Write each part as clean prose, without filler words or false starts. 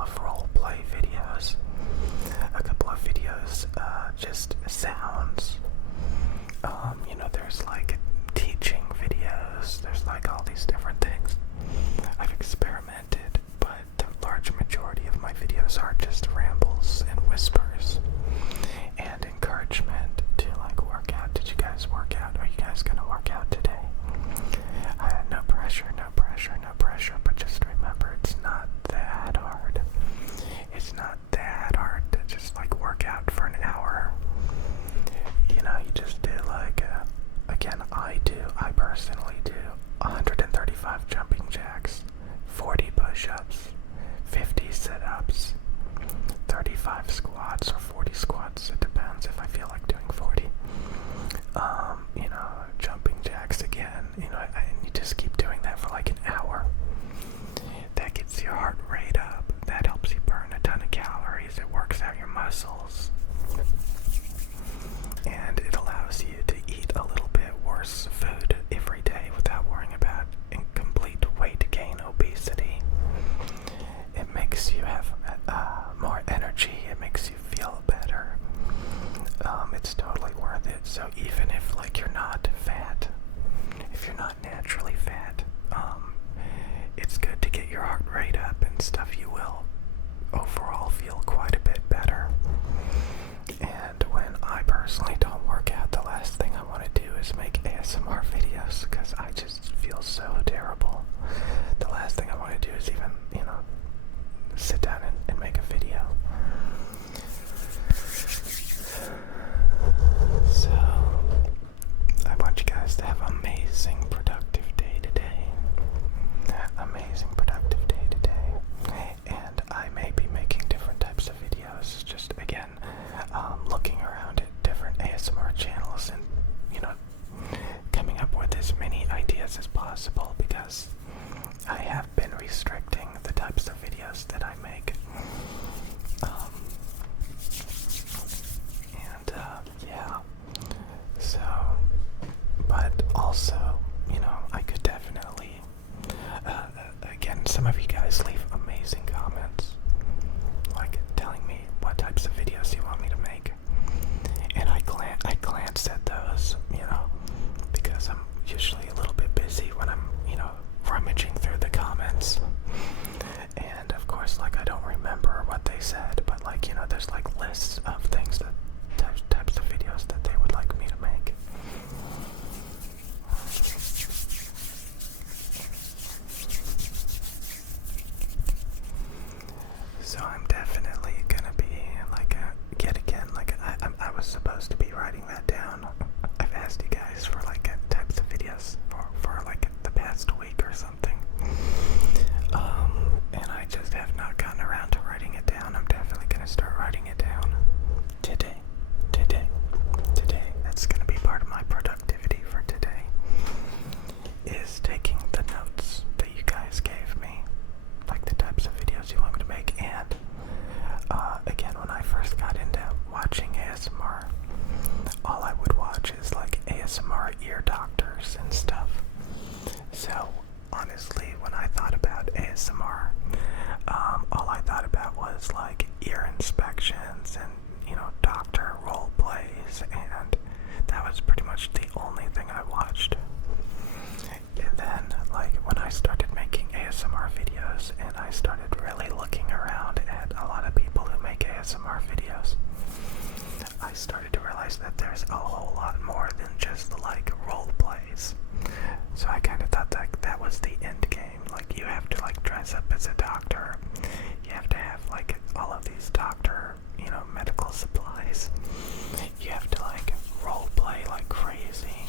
couple of role play videos, a couple of videos, just sounds. There's like teaching videos, there's like all these different things. I've experimented, but the large majority of my videos are just rambles and whispers and encouragement to like work out. Did you guys work out? Are you guys gonna work out today? No pressure, no pressure, no pressure, but just remember it's not that hard. It's not that hard to just like work out for an hour. You just do like, again, I personally do 135 jumping jacks, 40 push-ups, 50 sit-ups, 35 squats or 40 squats. It depends if I feel like doing 40. Jumping jacks again, and you just keep doing that for like an hour. That gets your heart rate up. That helps you burn a ton of calories. It works out your muscles. And it allows you to eat a little bit worse food every day without worrying about incomplete weight gain, obesity. It makes you have more energy. It makes you feel better. It's totally worth it. So even if like you're not fat, if you're not naturally fat, it's good to get your heart rate up and stuff. You will overall feel quite a bit better. And when I personally don't work out, the last thing I want to do is make ASMR videos because I just feel so terrible. The last thing I want to do is even, sit down and make a video. So, I want you guys to have an amazing, productive day today. Amazing, productive day today. And I may be making different types of videos. Just, again, looking around at different ASMR channels and, coming up with as many ideas as possible because I have been restricting the types of videos that I make. Yeah. So, but also, I could definitely, again, some of you guys leave amazing comments, like telling me what types of videos you want me to make. And I glance at those, because I'm usually a little bit busy when I'm, rummaging through the comments. And of course, like, I don't remember what they said, but like, there's like lists of things that types of videos that they would like me to make. So I'm definitely gonna be like I was supposed to be writing that down. I've asked you guys for like types of videos for like the past week or something. And I just have not gotten around to writing it down. I'm definitely gonna start writing it down today. That's gonna be part of my productivity for today, is taking the notes that you guys gave me, like the types of videos you want me to make. And again, when I first got into watching ASMR, all I would watch is like ASMR ear doctors and stuff. So honestly, when I thought about ASMR, all I thought about was like ear inspections and doctor role plays, and that was pretty much the only thing I watched. And then, like, when I started making ASMR videos and I started really looking around at a lot of people who make ASMR videos, I started to realize that there's a whole lot more than just like role plays. So I kind of thought that was the end game. Like, you have to like dress up as a doctor. You have to have like all of these doctor, medical supplies. You have to like role play like crazy.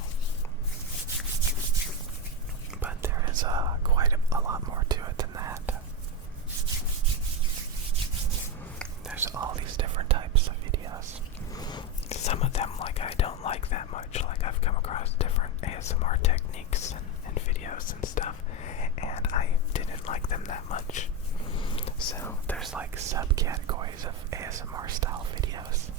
But there is quite a lot more to it than that. There's all these different types of videos. Some of them, like, I don't like that much. Like, I've come across different ASMR techniques and videos and stuff, and I didn't like them that much. So there's like subcategories of ASMR style videos.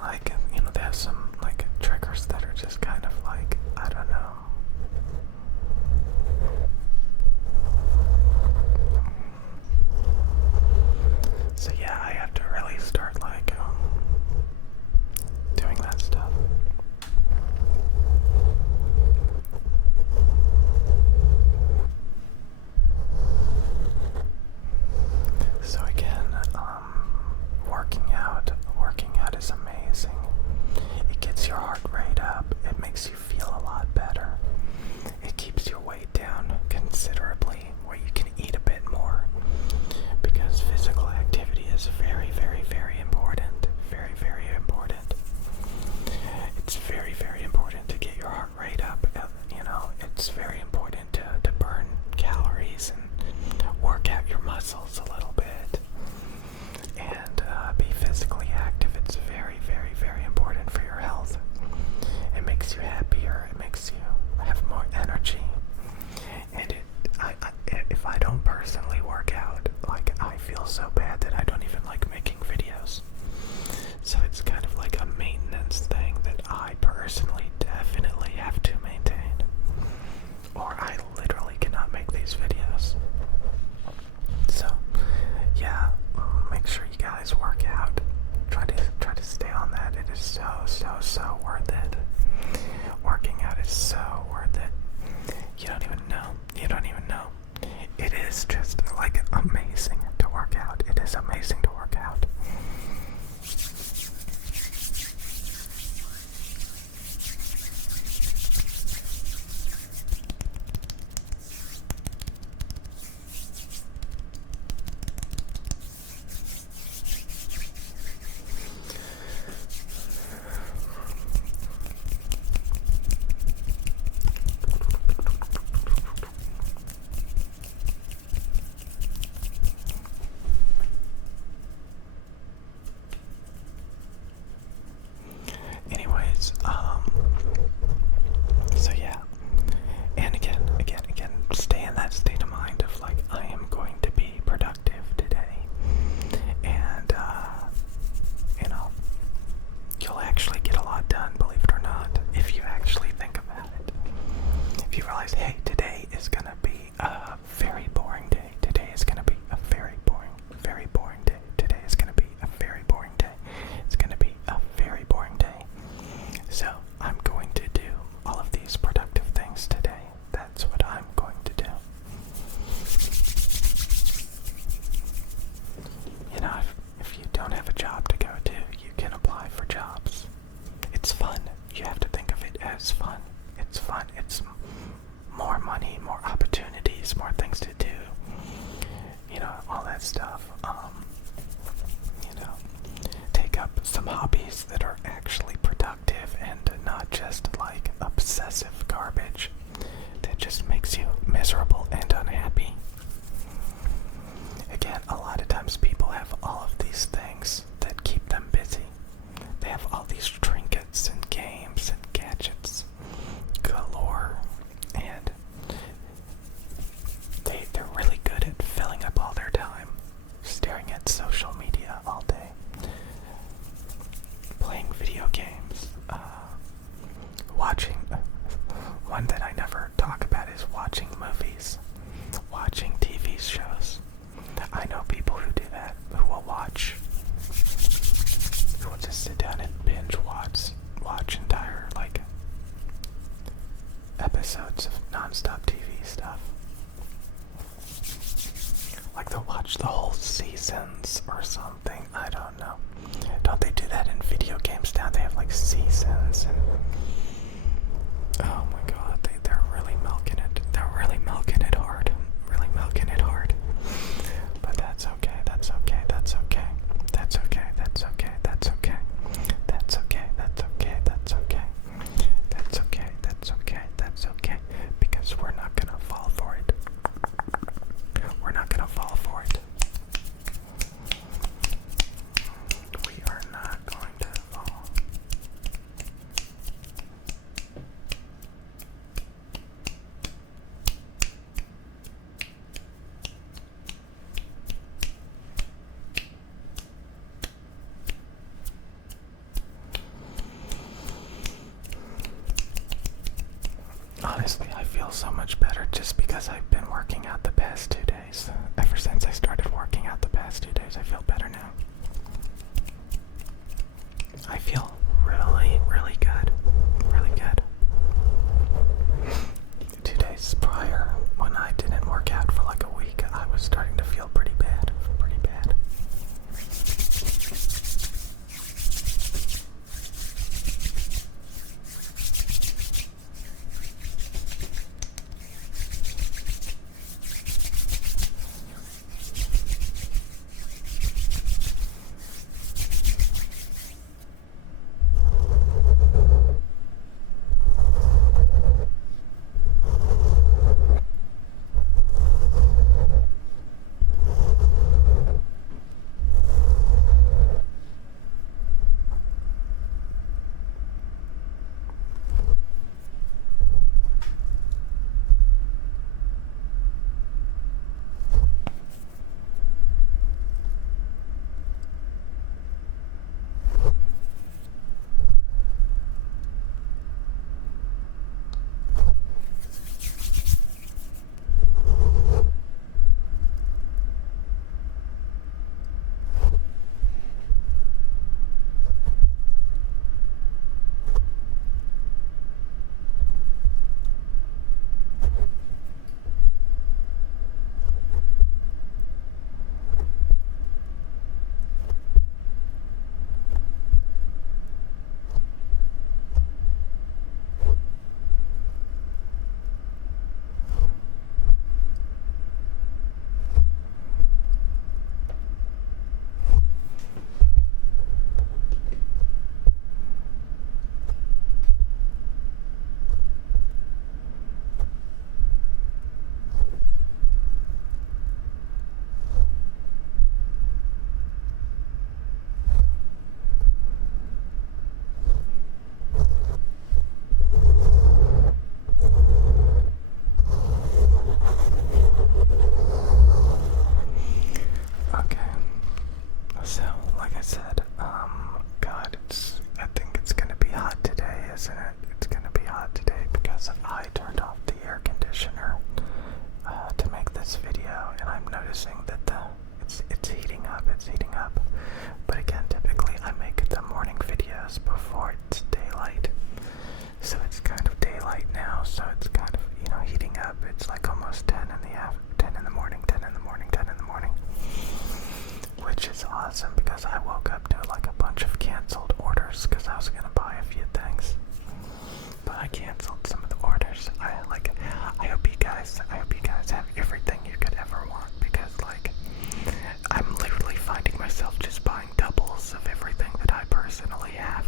Like, they have some like triggers that are just kind of like, I don't know. it's very important to burn calories and work out your muscles a little bit and be physically active. It's very, very, very important for your health. It makes you happier. It makes you have more energy. And if I don't personally work out, like, I feel so bad that I don't even like making videos. So it's kind of like a maintenance thing that I personally definitely have to maintain, or I literally cannot make these videos. So yeah, make sure you guys work out. Try to stay on that. It is so worth it. Working out is so worth it. You don't even know. It is just like amazing to work out. It is amazing to work out. Anyways, so yeah, and again, stay in that state of mind of like, I am going to be productive today, and you'll actually get a lot done, believe it or not, if you actually think about it. If you realize, hey, today is gonna be a very boring day. Today is gonna be a very boring day. Today is gonna be a very boring day. It's gonna be a very boring day. So I'm going to do all of these productive things today. That's what I'm going to do. If you don't have a job to go to, you can apply for jobs. It's fun. You have to think of it as fun. It's fun. It's more money, more opportunities, more things to do. All that stuff. Take up some hobbies that are actually productive and not just like obsessive garbage that just makes you miserable and unhappy. Again, a lot of times people have all of these things that keep them busy. They have all these trinkets and games and gadgets galore, and they're really good at filling up all their time staring at social media all day, playing video games, watching. One that I never talk about is watching movies, watching TV shows. I know people who do that, who will just sit down and binge watch entire, like, episodes of non-stop TV stuff. Like, they'll watch the whole seasons or something. I don't know. Don't they do that in video games now? They have like seasons and oh my god, they're really milking it. They're really milking it hard. Really milking it hard. But that's okay. That's okay. That's okay. That's okay. That's okay. That's okay. That's okay. That's okay. That's okay. That's okay. That's okay. That's okay. Because we're not gonna fall for it. We're not gonna fall for it. We are not going to fall. Honestly, I feel so much better just because I've been working out the past 2 days. Ever since I started working out the past 2 days, I feel better now. I feel really, really good. Really good. 2 days prior, when I didn't work out for like a week, I was starting to feel pretty bad. Pretty bad. it's like almost 10 in the morning, 10 in the morning, 10 in the morning. Which is awesome because I woke up to like a bunch of canceled orders because I was gonna buy a few things. But I canceled some of the orders. I hope you guys have everything you could ever want, because like I'm literally finding myself just buying doubles of everything that I personally have.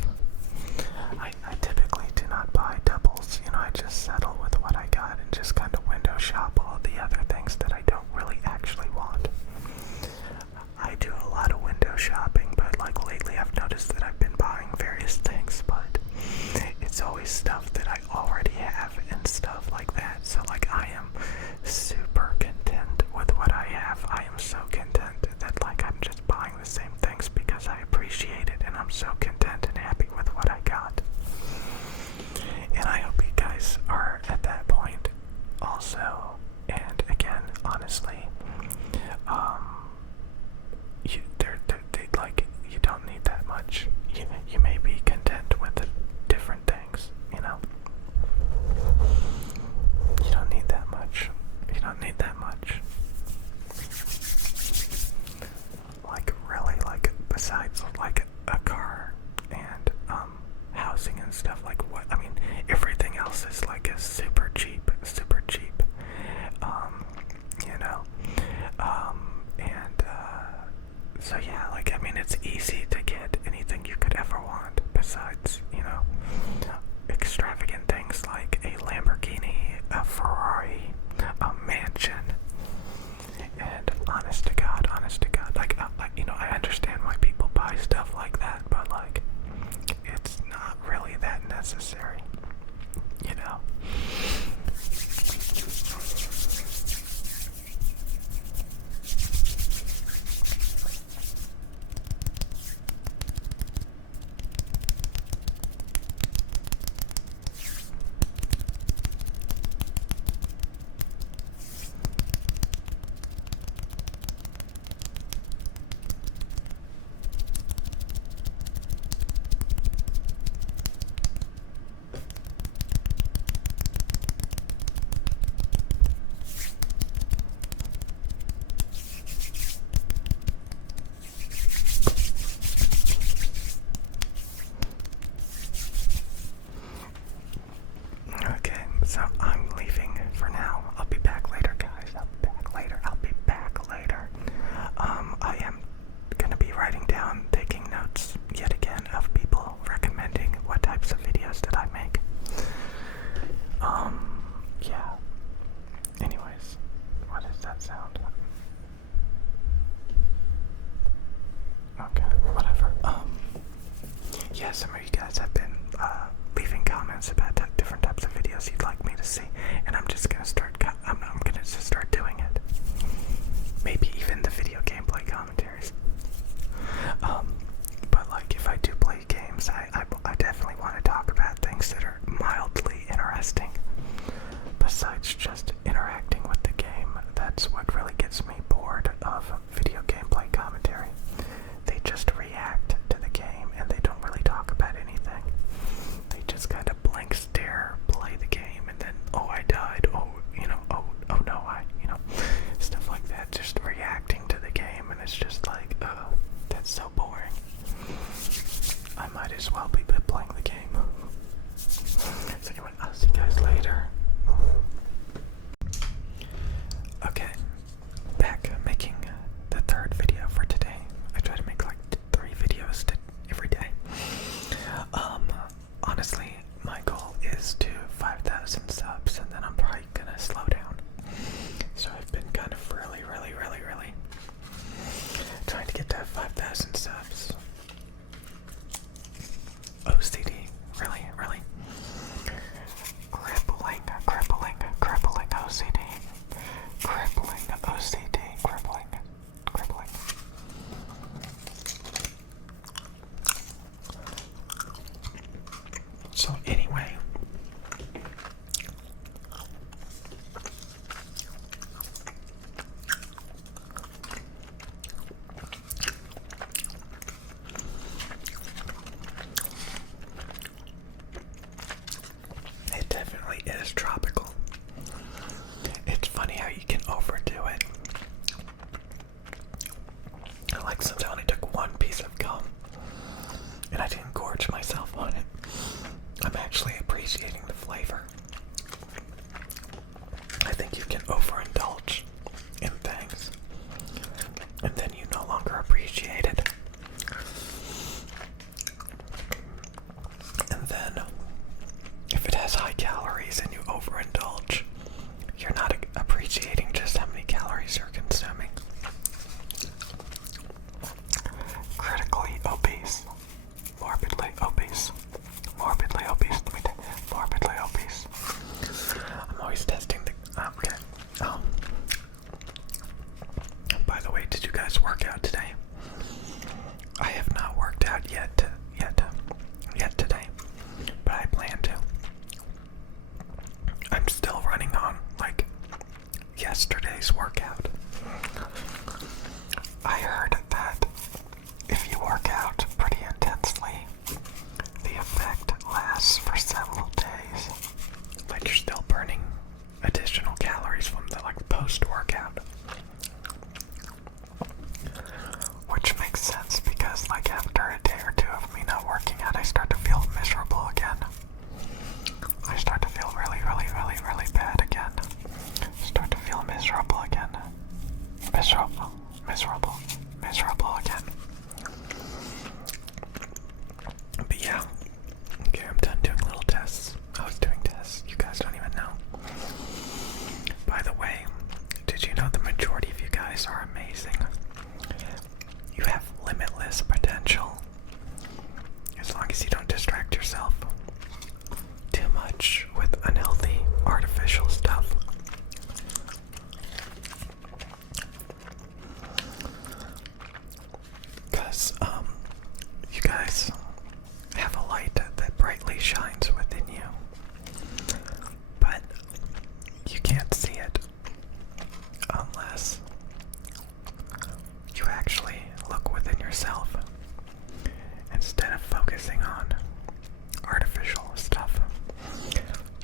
I typically do not buy doubles, I just settle with what I got and just kind of window shop all the other things that I don't really actually want. I do a lot of window shopping, but like lately I've noticed that I've been buying various things, but it's always stuff that I already have and stuff like that. So like I am super content with what I have. I am so content that like I'm just buying the same things because I appreciate it, and I'm so content and happy with what I got. And I hope you guys are at that point also. And again, honestly, you don't need that much. You may be content with the different things, You don't need that much. You don't need that much. Like really, like besides like a car and housing and stuff, like what I mean, everything else is like a super cheap. So yeah, like I mean, it's easy to get anything you could ever want besides, extravagant things like a Lamborghini, a Ferrari, a mansion. And honest to God, like I understand why people buy stuff like that, but like it's not really that necessary, So I'm leaving for now. I'll be back later, guys. I'll be back later. I am gonna be writing down, taking notes yet again of people recommending what types of videos that I make. Yeah. Anyways, what does that sound? Okay, whatever. Yeah, some of you guys have been leaving comments about different types of videos you'd like me to see, and I'm just gonna start. I'm gonna just start doing it. Maybe even the video gameplay commentaries. But like if I do play games, I definitely want to talk about things that are mildly interesting. Besides just interacting with the game, that's what really gets me bored of video gameplay commentary. They just react to the game and they don't really talk about anything. They just kind of blink miserable, miserable, miserable again. But yeah, okay, I'm done doing little tests. I was doing tests, you guys don't even know. By the way, did you know the majority of you guys are amazing? You have limitless potential. As long as you don't distract yourself too much with unhealthy, artificial stuff. Because, you guys have a light that brightly shines within you. But you can't see it unless you actually look within yourself instead of focusing on artificial stuff.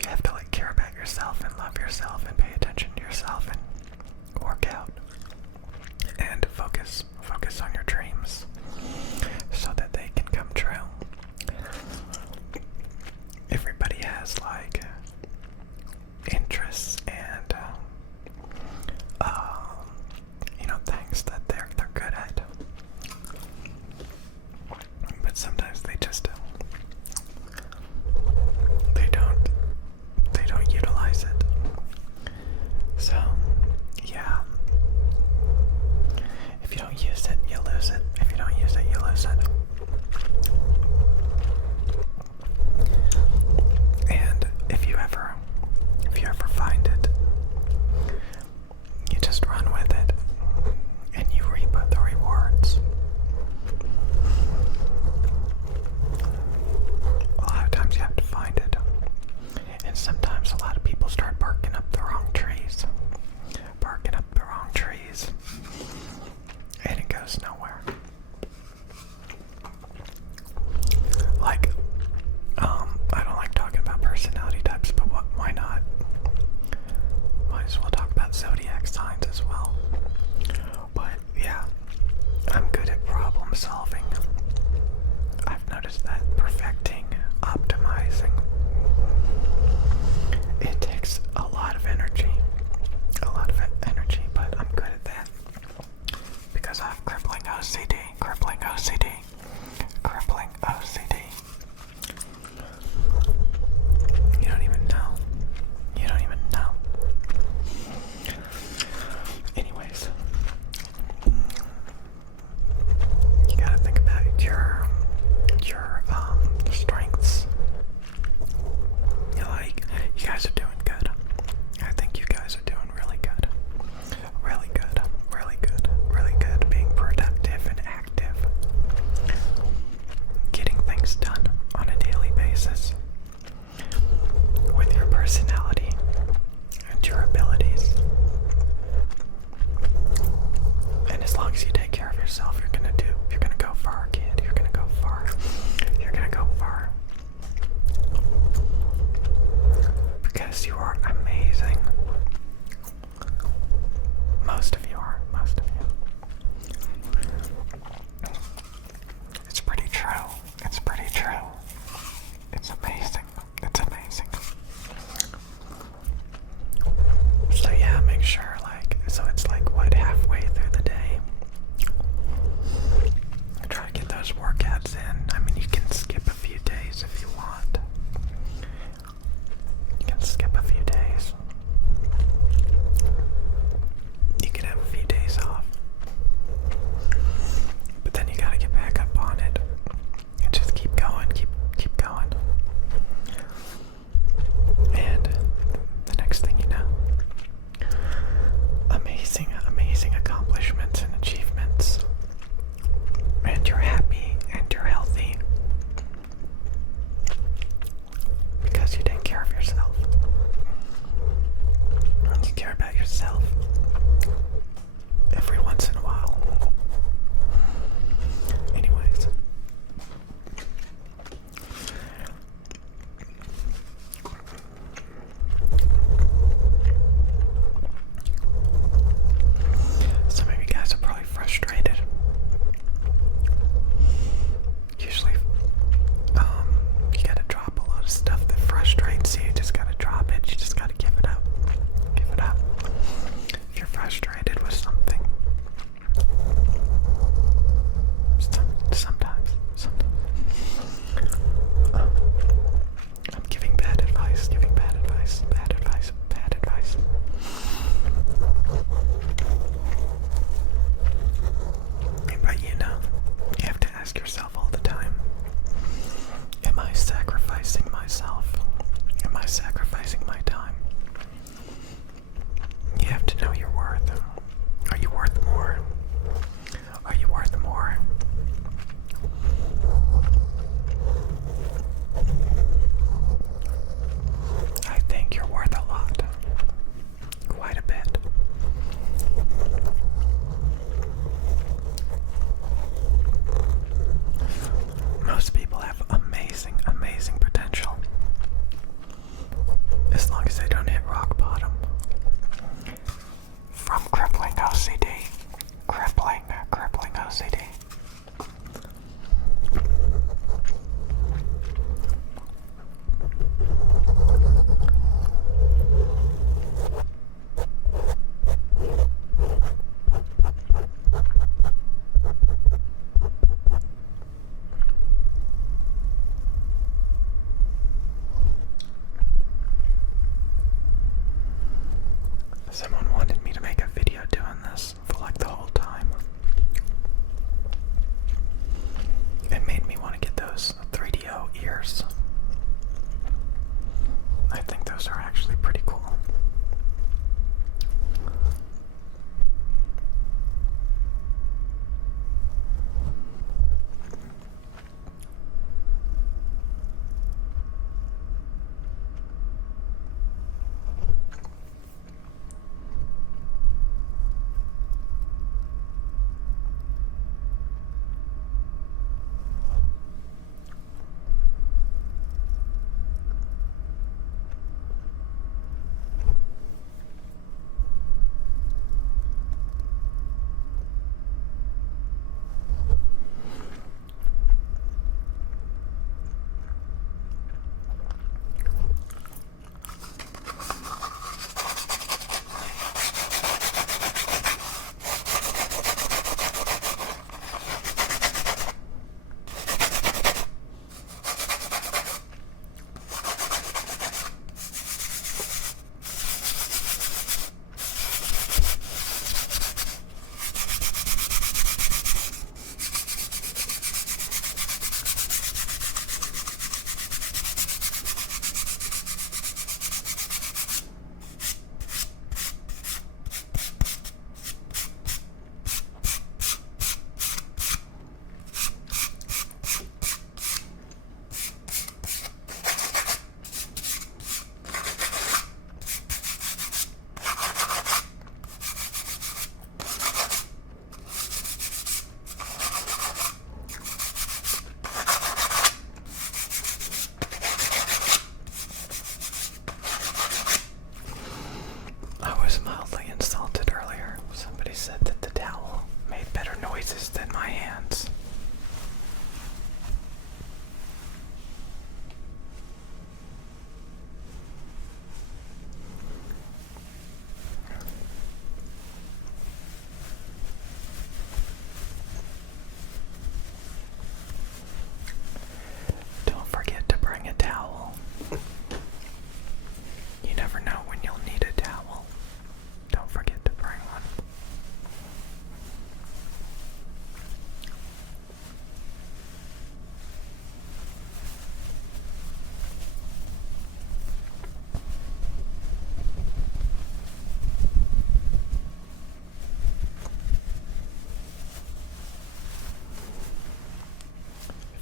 You have to care about yourself and love yourself and pay attention to yourself and work out and focus on your dreams so that they can come true. Everybody has interests and things that they're good at, but sometimes they just they don't utilize it. So yeah, if you don't use it, you lose it. If you don't use it, you lose it. And if you ever find it, you just run with it and you reap the rewards. A lot of times you have to find it, and sometimes a lot of people start barking up the wrong trees, and it goes nowhere. I don't like talking about personality types, but why not? Might as well talk about zodiac signs as well. But yeah, I'm good at problem solving. I've noticed that perfecting, optimizing, it takes a lot of energy, but I'm good at that because I have crippling OCD. You don't even know. Anyways, you gotta think about your strengths. You guys are doing good. I think you guys are doing really good. Really good being productive and active. Getting things done on a daily basis with your personality and your abilities. And as long as you take care of yourself, you're gonna go far, kid. You're gonna go far. Because you are amazing. Most of you are. It's pretty true. It's amazing. So yeah, make sure so it's halfway through the day. Try to get those workouts in. I mean, you can skip a few days if you want. You can skip a few days. You can have a few days off. But then you gotta get back up on it. And just keep going, keep going. And the next thing you know, amazing accomplishments and achievements. And you're happy and you're healthy. Because you take care of yourself. You care about yourself every once in a while. Anyways. Some of you guys are probably frustrated. Usually, you gotta drop a lot of stuff that frustrates you. You just gotta drop it. You just gotta give it up. If you're frustrated with something, Someone wanted me to make a video doing this for like the whole time. It made me want to get those 3DO ears. I think those are actually pretty cool. I was mildly insulted earlier. Somebody said that the towel made better noises than my hands. Don't forget to bring a towel. You never know when you'll need a towel. Don't forget to bring one.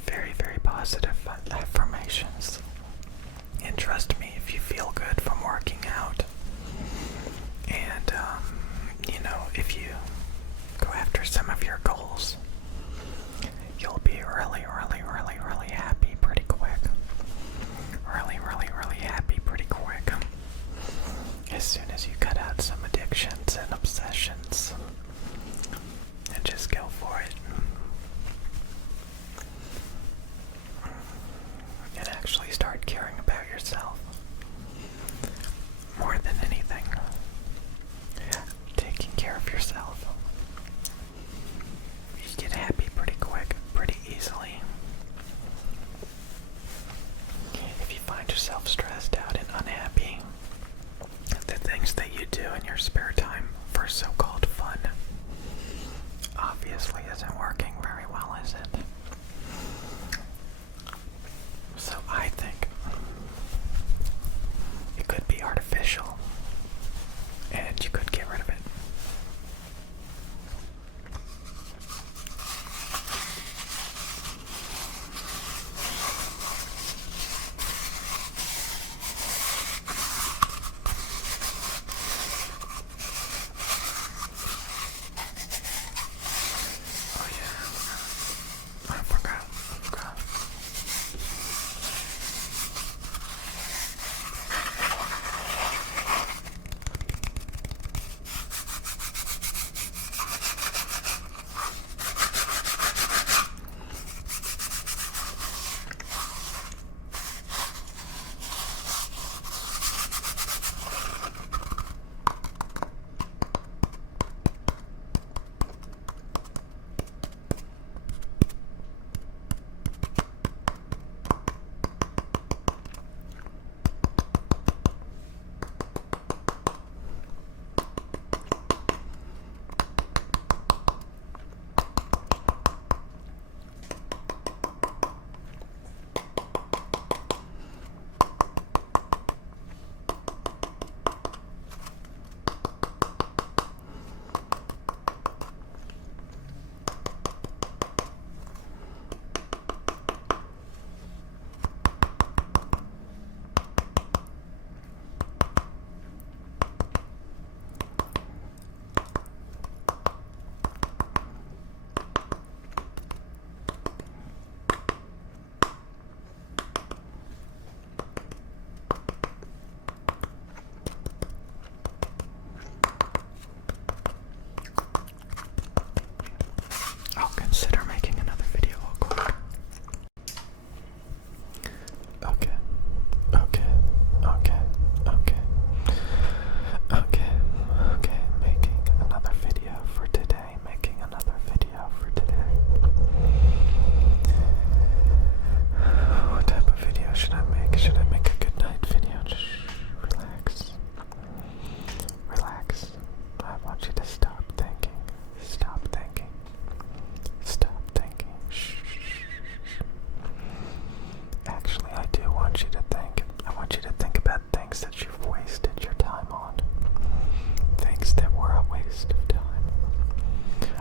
Very, very positive affirmations. And trust me, if you feel good from working out, and, if you go after some of your goals, you'll be really, really, really, really happy pretty quick. Really, really, really happy pretty quick. As soon as you cut out some addictions and obsessions, and just go for it. And actually start caring about yourself. More than anything. Taking care of yourself. You get happy pretty quick, pretty easily. If you find yourself stressed out and unhappy, the things that you do in your spare time for so-called fun obviously isn't working very well, is it? So I think it could be artificial, and you could get rid of it. Oh yeah. waste of time.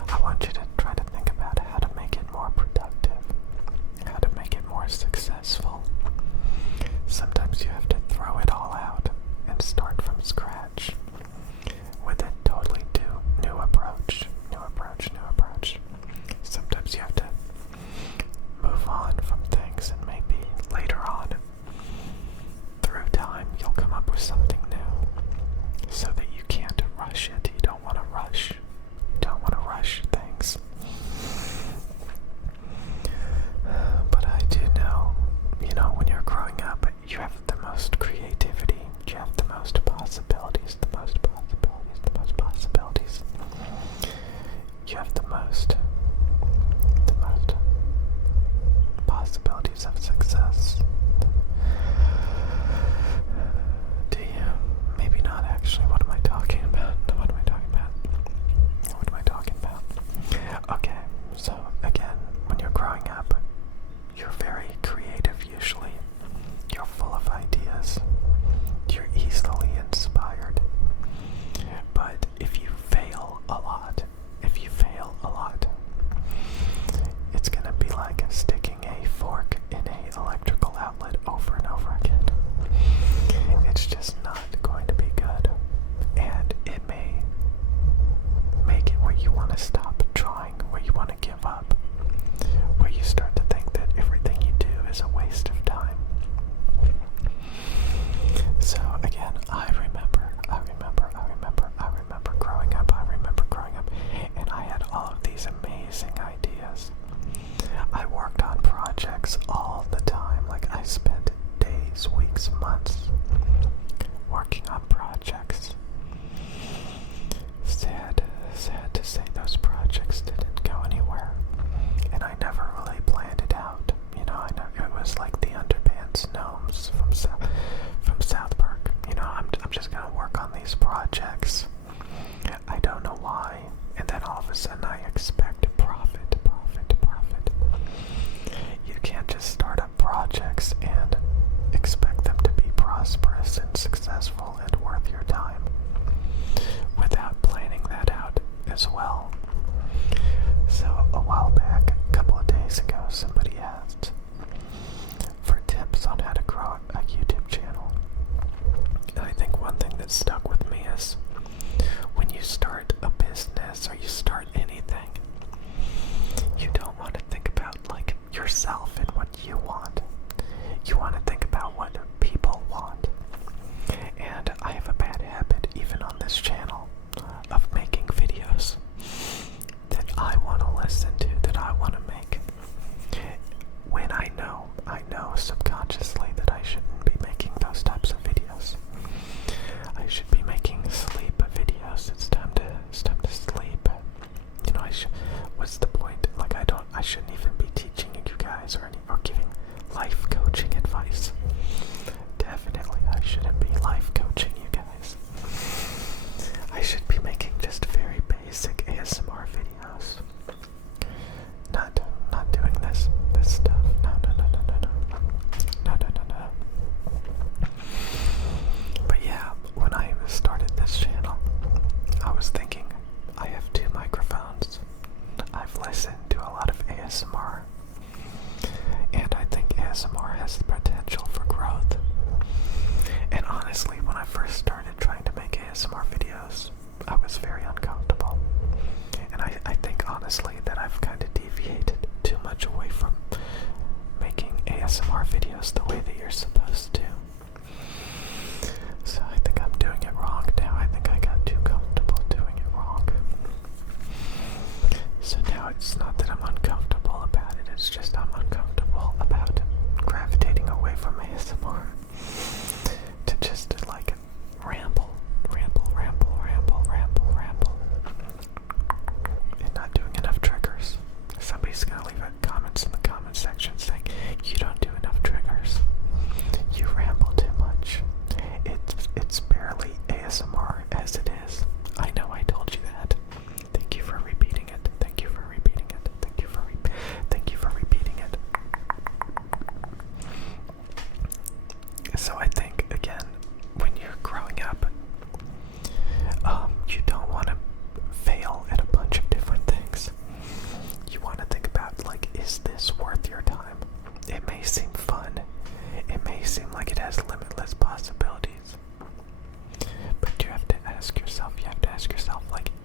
I want you to try to think about how to make it more productive, how to make it more successful. Sometimes you have to throw it all out and start from scratch with a totally new approach. Sometimes you have to move on from things, and maybe later on, through time, you'll come up with something new, so that you can't rush it. You don't want to rush. You don't want to rush things. But I do know, when you're growing up, you have the most creativity. You have the most possibilities. You have the most possibilities of success. Do you? Maybe not actually. What am I talking about? Okay, so again, when you're growing up, you're very creative usually. You're full of ideas. You're easily inspired. But if you fail a lot, it's gonna be like sticking a fork in a electrical outlet over and over again. It's just not going to be good. And it may make it where you want to stop trying, where you want to give up, where you start to think that everything you do is a waste of time. So again, I remember growing up, and I had all of these amazing ideas. I worked on projects all the time. Like, I spent days, weeks, months working on projects. Sad to say those projects didn't go anywhere, and I never really planned it out. I know it was like the Underpants Gnomes from South Park. I'm just gonna work on these projects. I don't know why, and then all of a sudden I expect profit. You can't just start up projects and expect them to be prosperous and successful and worth your time without planning that out as well. So a while back, a couple of days ago, somebody asked for tips on how to grow a YouTube channel. And I think one thing that stuck with me is, when you start a business or you start anything, you don't want to think about like yourself and what you want. You want to think about what people want. And I have a bad habit, even on this channel, of making videos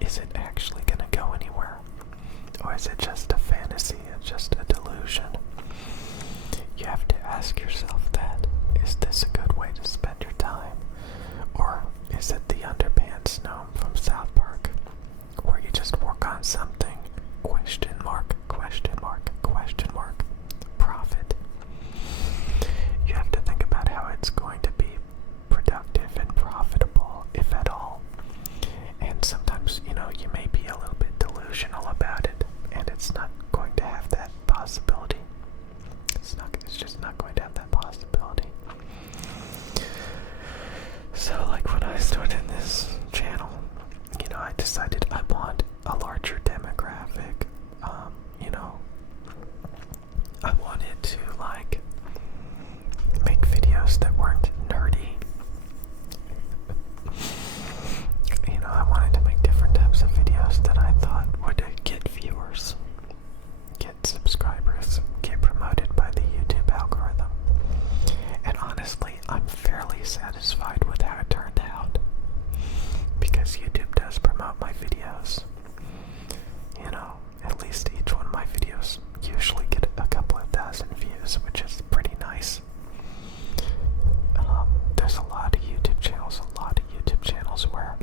is it actually gonna go anywhere? Or is it just a fantasy, it's just a delusion? You have to ask yourself that. Is this a good way to spend your time? Or is it the underpants gnome from South Park, where you just work on something, question mark, question mark, question mark, profit? You have to think about how it's going to be productive and profitable, if at all. And sometimes, you may be a little bit delusional about it, and it's not going to have that possibility. It's just not going to have that possibility. So, like, when I started this channel, I decided I want a larger demographic. I wanted to, like, make videos that weren't nerdy. I wanted to make different types of videos that I thought would get viewers, get subscribers, get promoted by the YouTube algorithm. And honestly, I'm fairly satisfied with how it turned out, because YouTube does promote my videos. At least each one of my videos usually get a couple of thousand views, which is pretty nice. There's a lot of YouTube channels where,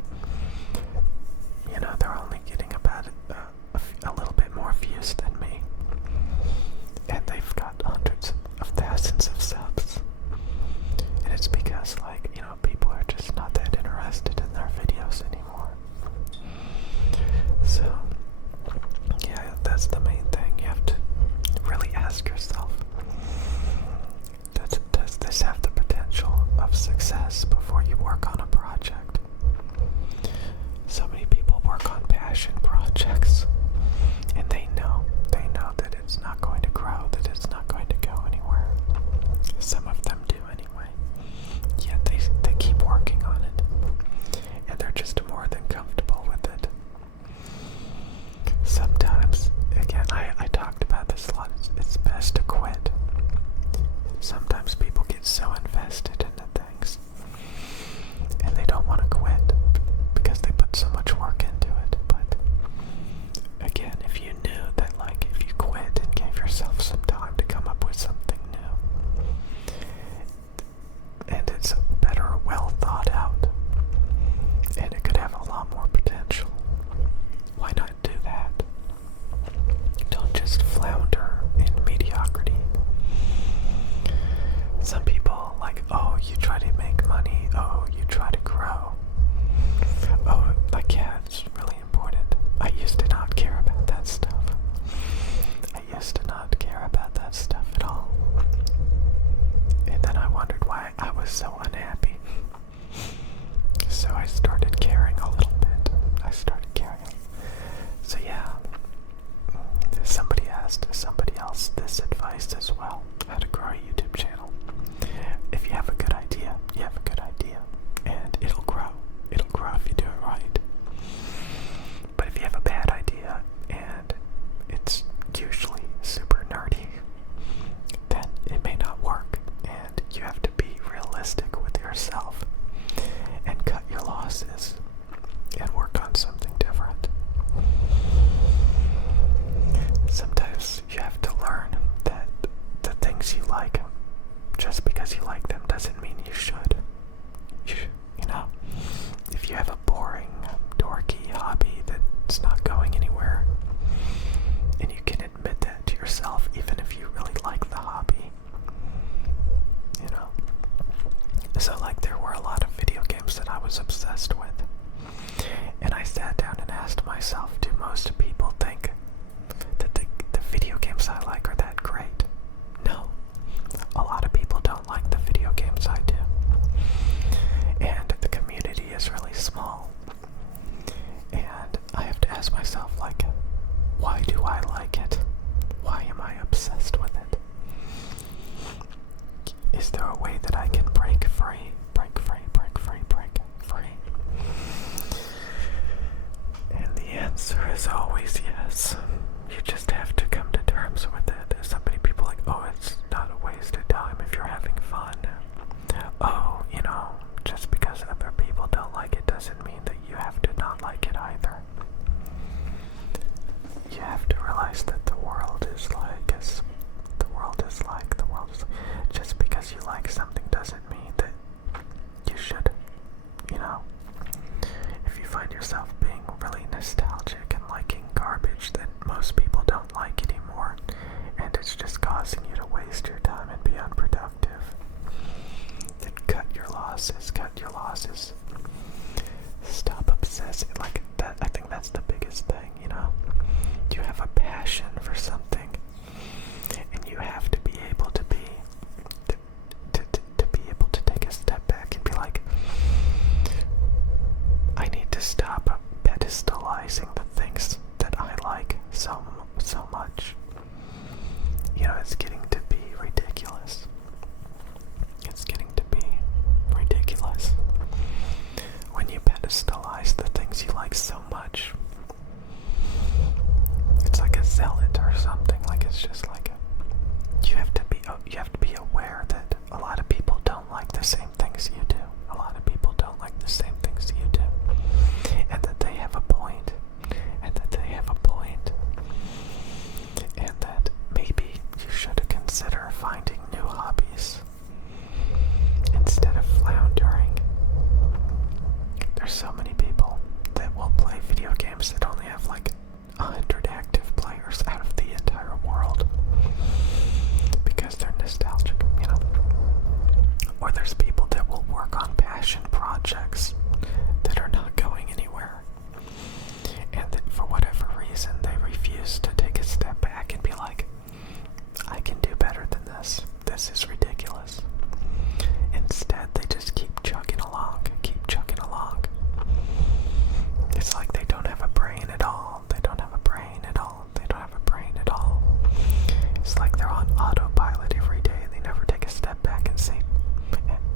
they're only getting about a little bit more views than me. And they've got hundreds of thousands of subs. And it's because, people are just not that interested in their videos anymore. So, yeah, that's the main thing. You have to really ask yourself, does this have the potential of success before you work on a project? So many people work on passion projects, and they know that it's not going to grow, that it's not going to go anywhere. Some of them do anyway, yet they keep working on it, and they're just more than comfortable with it. Sometimes, again, I talked about this a lot, it's best to quit. Sometimes people get so invested into things, and they don't want to quit because they put so much work into it. But again, if you knew that, if you quit and gave yourself some time to come up with something new, and it's better, well thought out, and it could have a lot more potential, why not do that? Don't just flounder in mediocrity. Some people you try to make money, you try to grow. Yeah, it's really important. I used to not care about that stuff. At all. And then I wondered why I was so unhappy. So I started caring a little bit. So yeah, somebody asked somebody else this advice as well, how to grow a YouTube channel. If you have a good idea, and it'll grow. It'll grow if you do it right. But if you have a bad idea, and it's usually super nerdy, then it may not work, and you have to be realistic with yourself and cut your losses and work on something different. Sometimes you have to learn that the things you like, just because you like them doesn't mean you should. If you have a boring, dorky hobby that's not going anywhere, and you can admit that to yourself, even if you really like the hobby, So, there were a lot of video games that I was obsessed with, and I sat down and asked myself, do most people think that the video games I like are that great? No. A lot of people don't like the video games I do. And the community is really small. And I have to ask myself, why do I like it? Why am I obsessed with it? Is there a way that I can break free? And the answer is always yes. You just have to come to terms with it. There's so many people it's not a waste of time if you're having fun. Just because other people don't like it doesn't mean that you have to not like it either. yourself being really nostalgic and liking garbage that most people don't like anymore, and it's just causing you to waste your time and be unproductive. Then cut your losses, cut your losses. Stop obsessing like that. I think that's the biggest thing, you know? You have a passion for something, and you have to be able to be able to take a step back and be like, I need to stop pedestalizing the things that I like so much. You know, it's getting to be ridiculous. It's getting to be ridiculous. When you pedestalize the things you like so much, it's like a zealot or something. Like, it's just like you have to be aware that a lot of people don't like the same things you do. A lot of people don't like the same things you do, and that they have a point, and that they have a point, and that maybe you should consider finding new hobbies instead of floundering. There's so many people that will play video games that only have like 100 active players out of the entire world because they're nostalgic, you know. Or there's people that will work on passion projects that are not going anywhere, and that for whatever reason they refuse to take a step back and be like, I can do better than this. This is ridiculous. Instead, they just keep chugging along, It's like they don't have a brain at all. They don't have a brain at all. They don't have a brain at all. It's like they're on autopilot every day. They never take a step back and say,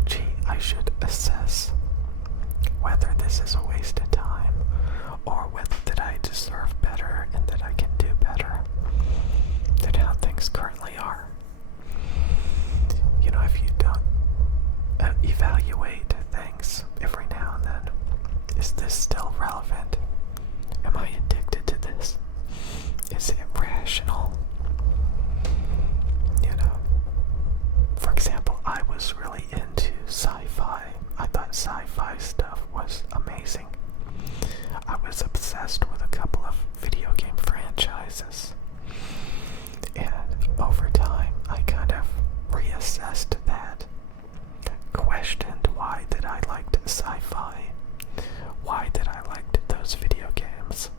gee, I should assess whether this is a waste of time or whether that I deserve better and that I can do better than how things currently are. You know, if you don't evaluate things every now and then, is this still relevant? Am I addicted to this? Is it rational? You know, for example, I was really into sci-fi. I thought sci-fi stuff was amazing. I was obsessed with a couple of video game franchises. And over time, I kind of reassessed that, questioned why that I liked sci-fi, why that I liked those video games,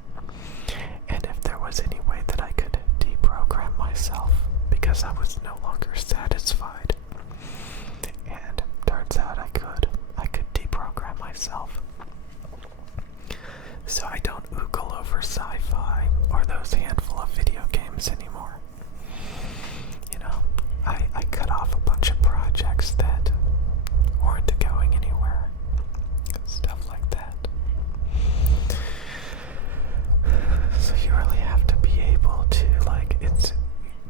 and if there was any way that I could deprogram myself because I was no longer satisfied. And turns out I could deprogram myself. So I don't oogle over sci-fi or those handful of video games anymore. You know, I cut off a bunch of projects that weren't going anywhere. Stuff like that. So you really have to be able to, like, it's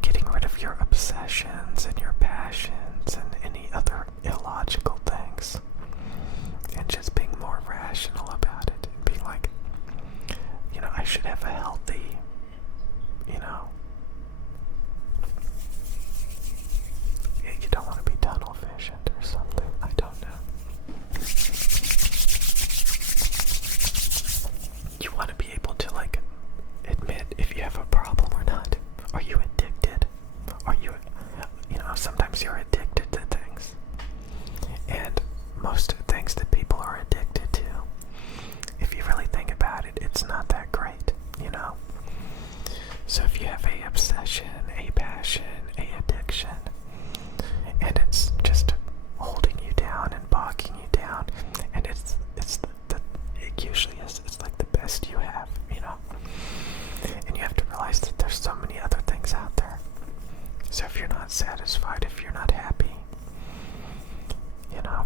getting rid of your obsessions and your passions and any other illogical things, and just being more rational about it and being like, you know, I should have a healthy, you know, you don't want to be tunnel visioned or something. I don't know. You want to be able to, like, admit if you have a problem or not. Are you addicted? Are you, you know, sometimes you're addicted to things. And most things that people are addicted to, if you really think about it, it's not that great, you know? So if you have a obsession, a passion, a addiction, and it's just holding you down and bogging you down, and it usually is, it's like the best you have, you know? And you have to realize that there's so many other things out there. So if you're not satisfied, if you're not happy, you know,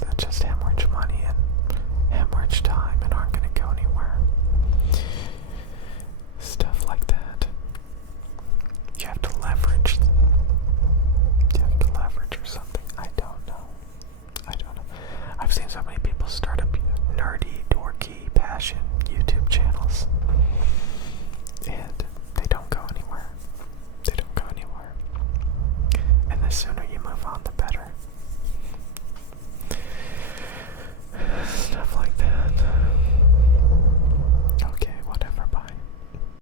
that just hemorrhage money and hemorrhage time and aren't going to go anywhere. Stuff like that. You have to leverage. You have to leverage or something. I don't know. I've seen so many people start up nerdy, dorky, passion YouTube channels, and they don't go anywhere. They don't go anywhere. And the sooner you move on, the better. Stuff like that.